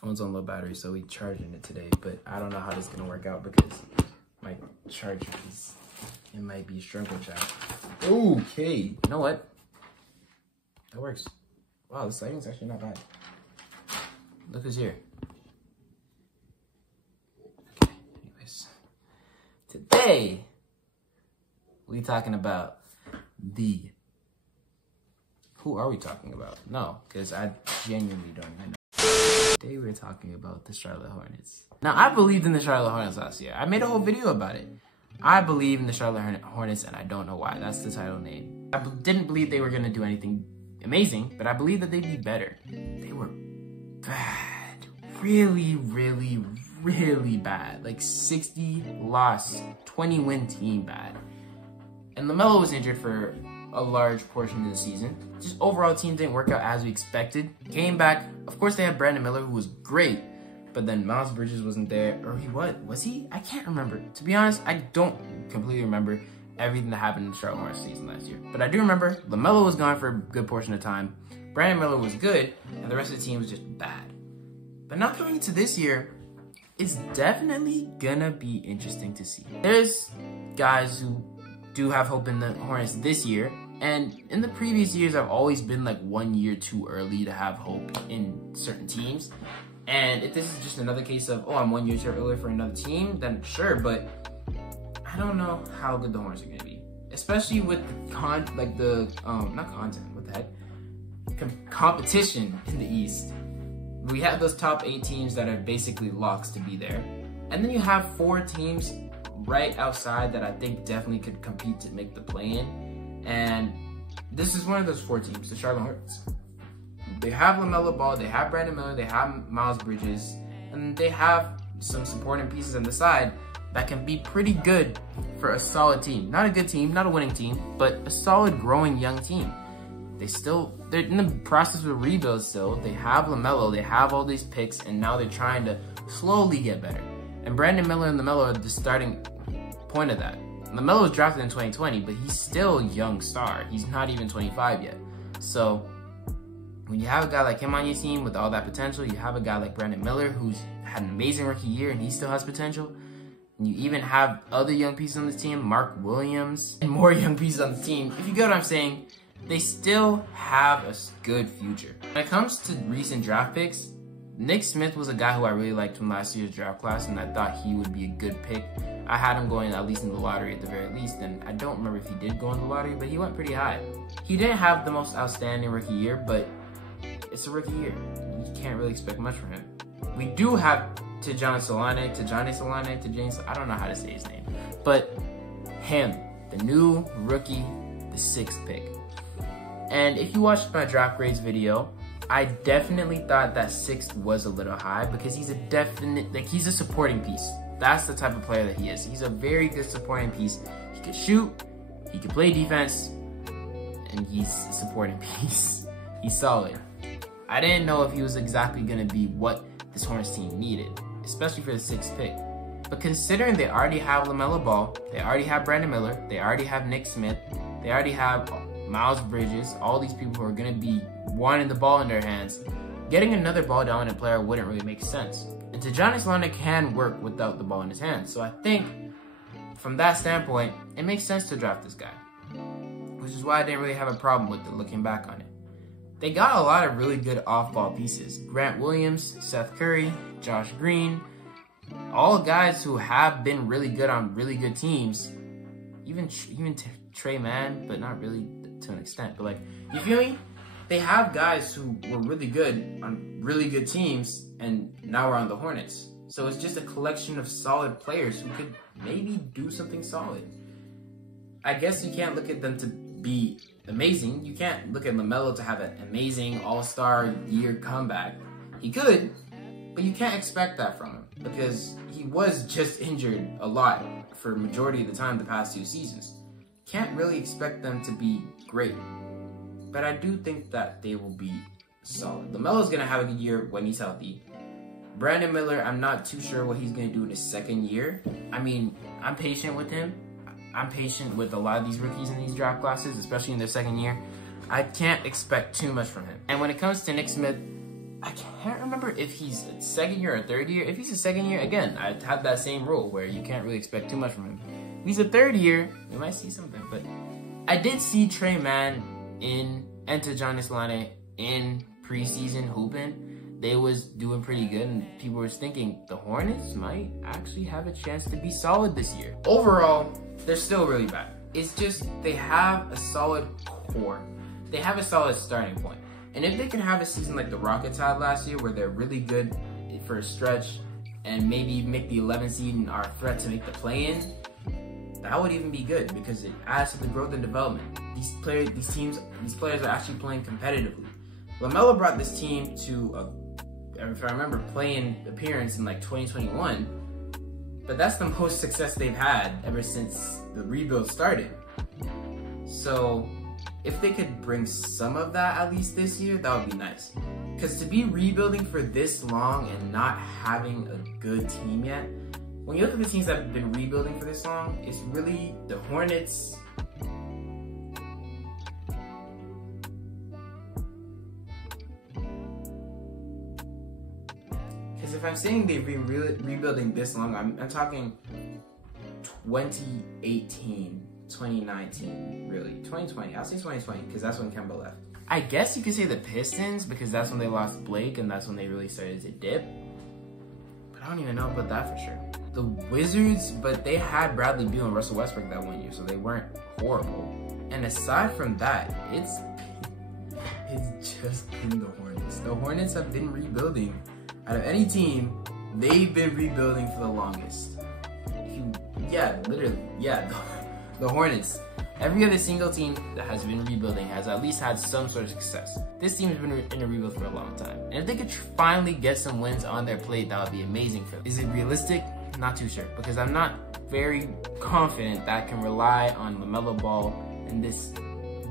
Phone's on low battery, so we charging it today, but I don't know how this is gonna work out because my charger is, it might be a struggle chat. Okay, you know what? That works. Wow, this lighting's actually not bad. Look who's here. Okay, anyways. Today, we talking about who are we talking about? No, because I genuinely don't even know. Today we're talking about the Charlotte Hornets. Now, I believed in the Charlotte Hornets last year. I made a whole video about it. I believe in the Charlotte Hornets, and I don't know why. That's the title name. I didn't believe they were going to do anything amazing, but I believe that they'd be better. They were bad. Really, really, really bad. Like 60 loss, 20 win team bad. And Lamelo was injured for a large portion of the season. Just overall team didn't work out as we expected. Came back. Of course, they had Brandon Miller, who was great, but then Miles Bridges wasn't there. Or he was he? I can't remember. To be honest, I don't completely remember everything that happened in the Charlotte Hornets season last year. But I do remember Lamelo was gone for a good portion of time. Brandon Miller was good, and the rest of the team was just bad. But now coming into this year, it's definitely gonna be interesting to see. There's guys who do have hope in the Hornets this year, and in the previous years I've always been like 1 year too early to have hope in certain teams. And if this is just another case of, oh, I'm 1 year too early for another team, then sure, but I don't know how good the Hornets are gonna be, especially with the competition in the East. We have those top 8 teams that are basically locks to be there, and then you have 4 teams right outside that I think definitely could compete to make the play-in. And this is one of those 4 teams, the Charlotte Hornets. They have LaMelo Ball, they have Brandon Miller, they have Miles Bridges, and they have some supporting pieces on the side that can be pretty good for a solid team. Not a good team, not a winning team, but a solid growing young team. They're in the process of a rebuild still. They have LaMelo, they have all these picks, and now they're trying to slowly get better. And Brandon Miller and LaMelo are the starting point of that. LaMelo was drafted in 2020, but he's still a young star. He's not even 25 yet. So when you have a guy like him on your team with all that potential, you have a guy like Brandon Miller who's had an amazing rookie year and he still has potential. And you even have other young pieces on the team, Mark Williams, and more young pieces on the team. If you get what I'm saying, they still have a good future. When it comes to recent draft picks, Nick Smith was a guy who I really liked from last year's draft class, and I thought he would be a good pick. I had him going at least in the lottery at the very least, and I don't remember if he did go in the lottery, but he went pretty high. He didn't have the most outstanding rookie year, but it's a rookie year. You can't really expect much from him. We do have James, I don't know how to say his name, but him, the new rookie, the 6th pick. And if you watched my draft grades video, I definitely thought that 6th was a little high because he's he's a supporting piece. That's the type of player that he is. He's a very good supporting piece. He can shoot, he can play defense, and he's a supporting piece. He's solid. I didn't know if he was exactly gonna be what this Hornets team needed, especially for the 6th pick. But considering they already have LaMelo Ball, they already have Brandon Miller, they already have Nick Smith, they already have Miles Bridges, all these people who are gonna be wanting the ball in their hands, getting another ball dominant player wouldn't really make sense. And James can work without the ball in his hands. So I think from that standpoint, it makes sense to draft this guy, which is why I didn't really have a problem with it looking back on it. They got a lot of really good off-ball pieces. Grant Williams, Seth Curry, Josh Green, all guys who have been really good on really good teams. Even Trey Mann, but not really to an extent. But like, you feel me? They have guys who were really good on really good teams, and now we're on the Hornets. So it's just a collection of solid players who could maybe do something solid. I guess you can't look at them to be amazing. You can't look at LaMelo to have an amazing all-star year comeback. He could, but you can't expect that from him because he was just injured a lot for majority of the time the past 2 seasons. Can't really expect them to be great. But I do think that they will be solid. LaMelo's going to have a good year when he's healthy. Brandon Miller, I'm not too sure what he's going to do in his 2nd year. I mean, I'm patient with him. I'm patient with a lot of these rookies in these draft classes, especially in their 2nd year. I can't expect too much from him. And when it comes to Nick Smith, I can't remember if he's a second year or third year. If he's a second year, again, I had that same rule where you can't really expect too much from him. If he's a third year, we might see something. But I did see Tre Mann and Tijani Solane in preseason hooping. They was doing pretty good, and people were thinking the Hornets might actually have a chance to be solid this year. Overall, they're still really bad. It's just they have a solid core. They have a solid starting point. And if they can have a season like the Rockets had last year, where they're really good for a stretch and maybe make the 11th seed and are a threat to make the play-in, that would even be good because it adds to the growth and development. These players are actually playing competitively. Lamelo brought this team to if I remember, play-in appearance in like 2021, but that's the most success they've had ever since the rebuild started. So if they could bring some of that at least this year, that would be nice. Because to be rebuilding for this long and not having a good team yet, when you look at the teams that have been rebuilding for this long, it's really the Hornets. Because if I'm saying they've been rebuilding this long, I'm talking 2018. 2019, really. 2020. I'll say 2020 because that's when Kemba left. I guess you could say the Pistons because that's when they lost Blake and that's when they really started to dip. But I don't even know about that for sure. The Wizards, but they had Bradley Beal and Russell Westbrook that 1 year, so they weren't horrible. And aside from that, it's just been the Hornets. The Hornets have been rebuilding. Out of any team, they've been rebuilding for the longest. The Hornets. Every other single team that has been rebuilding has at least had some sort of success. This team has been in a rebuild for a long time. And if they could finally get some wins on their plate, that would be amazing for them. Is it realistic? Not too sure. Because I'm not very confident that I can rely on Lamelo Ball and this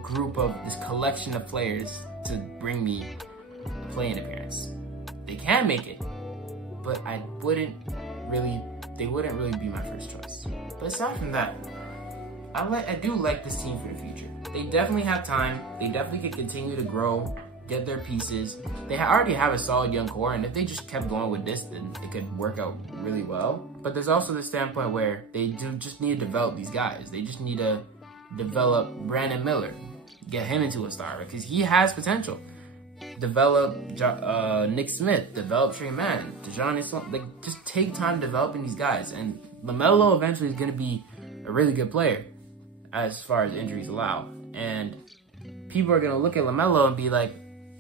collection of players to bring me a play-in appearance. They can make it, but they wouldn't really be my first choice. But aside from that, I do like this team for the future. They definitely have time. They definitely could continue to grow, get their pieces. They already have a solid young core, and if they just kept going with this, then it could work out really well. But there's also the standpoint where they do just need to develop these guys. They just need to develop Brandon Miller, get him into a star because he has potential. Develop Nick Smith, develop Tre Mann, just take time developing these guys. And Lamelo eventually is going to be a really good player as far as injuries allow. And people are going to look at Lamelo and be like,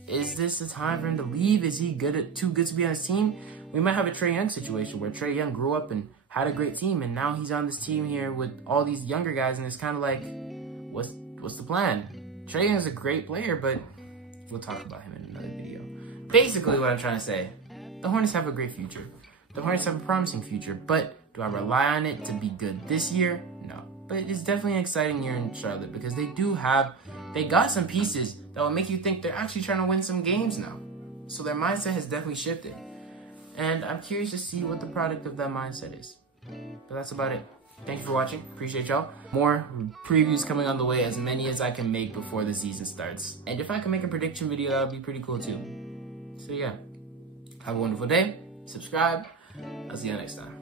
is this the time for him to leave? Is he too good to be on his team? We might have a Trae Young situation where Trae Young grew up and had a great team, and now he's on this team here with all these younger guys, and it's kind of like, what's the plan? Trae Young is a great player, but we'll talk about him in another video. Basically, what I'm trying to say, the Hornets have a great future. The Hornets have a promising future, but do I rely on it to be good this year? No. But it's definitely an exciting year in Charlotte because they got some pieces that will make you think they're actually trying to win some games now. So their mindset has definitely shifted. And I'm curious to see what the product of that mindset is. But that's about it. Thank you for watching. Appreciate y'all. More previews coming on the way, as many as I can make before the season starts. And if I can make a prediction video, that would be pretty cool too. So yeah, have a wonderful day. Subscribe. I'll see you next time.